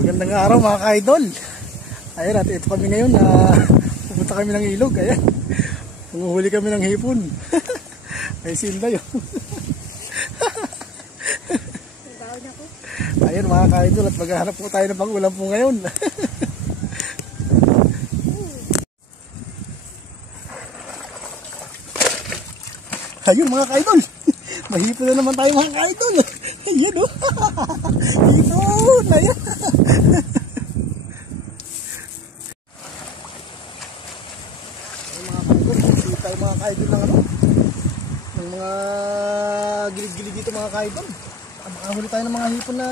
Magandang araw mga ka-idol. Ayan, at ito kami ngayon na pupunta kami ng ilog. Ayan, manguhuli kami ng hipon. Ay sinda yun. Ayan mga ka-idol, at maghahanap po tayo ng pang-ulam po ngayon. Ayun mga ka-idol, mahipon na naman tayo mga ka-idol. Ayan o, hipon, ayan. Mga ka-idol ng ano, ng mga gilid-gilid dito mga ka-idol. Makahuli tayo ng mga hipon na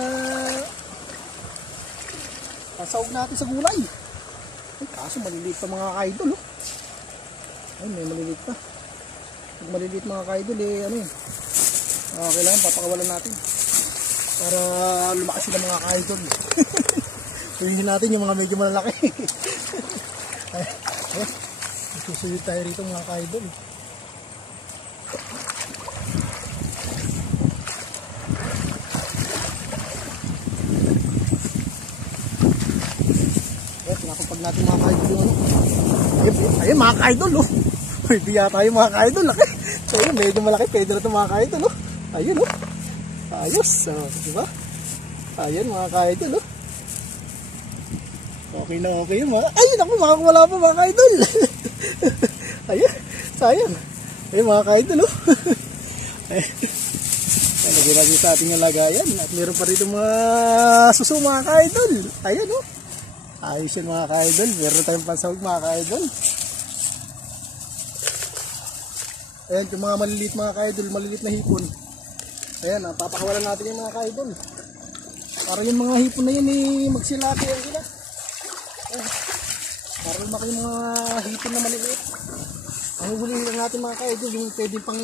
pasawag natin sa gulay. Ay, kaso maliliit pa mga ka-idol oh. Ay, may maliliit pa. Pag maliliit mga ka-idol eh ano yun, kailangan papakawalan natin para lumakas sila mga ka-idol. Tuwihin natin yung mga medyo malalaki. Ay, susuyod tayo rito mga ka-idol. Nakapag natin mga ka-idol yung ano. Ayun mga ka-idol oh. May biya tayo mga ka-idol. Ayun, medyo malaki. Pwede na ito mga ka-idol oh. Ayun oh. Ayos. Diba? Ayun mga ka-idol oh. Okay na okay yun mga. Ayun ako, makakawala pa mga ka-idol. Ayun, sayang. Ayun mga ka-idol oh. Lagyan natin sa ating lagayan. At meron pa rito mga suso mga ka-idol. Ayun oh. Ayos yun mga ka-idol. Meron tayong pansahog mga ka-idol. Ayan yung mga maliliit mga ka-idol. Maliliit na hipon. Ayan, papakawalan natin yung mga ka-idol. Para yung mga hipon na yun eh, magsilaki yan sila. Ayan. Para lumaki yung mga hipon na maliliit. Ang huli lang natin mga ka-idol, yung pwede pang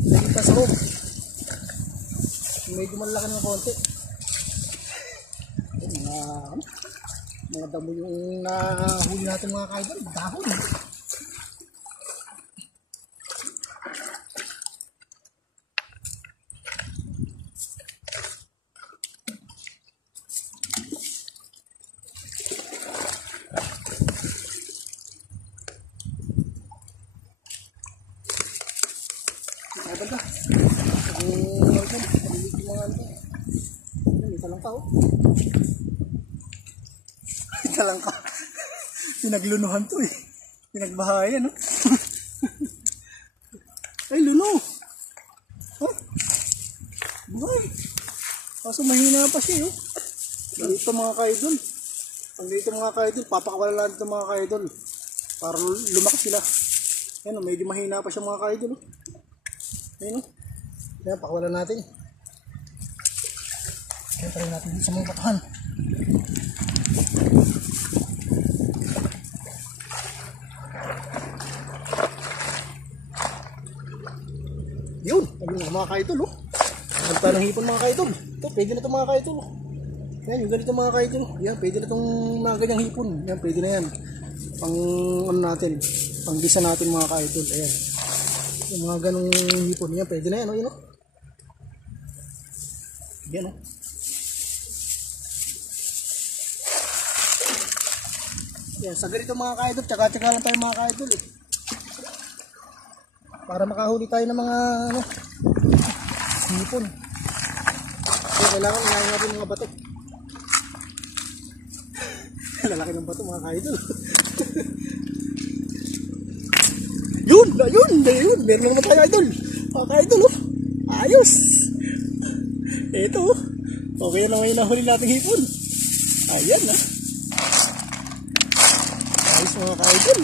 pwede pa sa home. Medyo malaki ng konti. Mga damo yung nahuli natin mga ka-idol. Dahon. Isa lang ka. Pinaglunuhan to eh. Pinagbahayan no. Ay luno. Oh. Buhay. Kaso mahina pa siya oh. Dito mga ka-idol. Pag dito mga ka-idol, papakawalan natin ito mga ka-idol. Para lumaki sila. Ayan oh, medyo mahina pa siya mga ka-idol oh. Ayan oh. Ayan, pakawalan natin. Ayan, try natin dito sa mga batuhan. Yun, ayun mga ka-idol oh. Nagpa ng hipon mga ka-idol. Ito, pwede na ito mga ka-idol oh. Yan, yung ganito mga ka-idol. Yan, pwede na itong mga ganyang hipon. Yan, pwede na yan. Pang ano natin, pang bisa natin mga ka-idol. Ayan. Yung mga ganong hipon. Yan, pwede na yan oh, yun oh. Yan oh. Yan, sa ganito mga ka-idol, tsaka-tsaka lang tayo mga ka-idol eh. Para makahuli tayo ng mga ano, hipon. So, kailangan inahin natin mga bato. Lalaki ng bato mga ka-idol. Yun! Meron naman tayo idol. Mga ka-idol oh. Ayos! Ito oh. Okay na may nahuli nating hipon. Ayan ah. Ayos mga ka-idol.